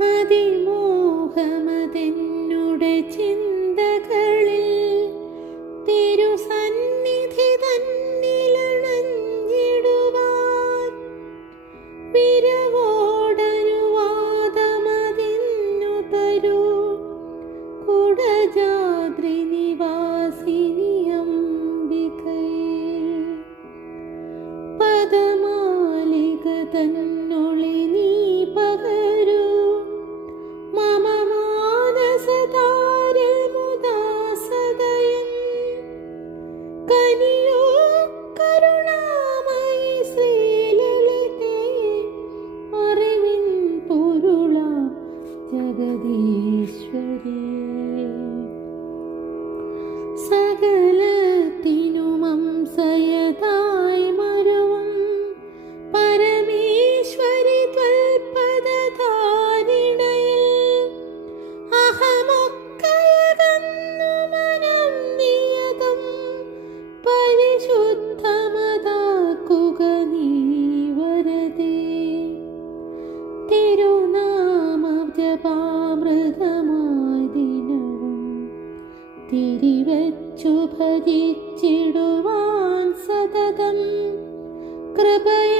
അതിമോഹമതെന്നുടെ ചിന്തകളിൽ തിരുസന്നിധി തന്നിലണഞ്ഞിടുവാൻ വിരവോടനുവാദമതിന്നു തരൂ. കുടജാദ്രി നിവാസിനി പദമാലിക തന്നൊളി जगदीश्वरी തിരുനാമജപാമൃതമായി ദിനവും തിരിവച്ചു ഭജിച്ചിടുവാൻ സതതം കൃപയെ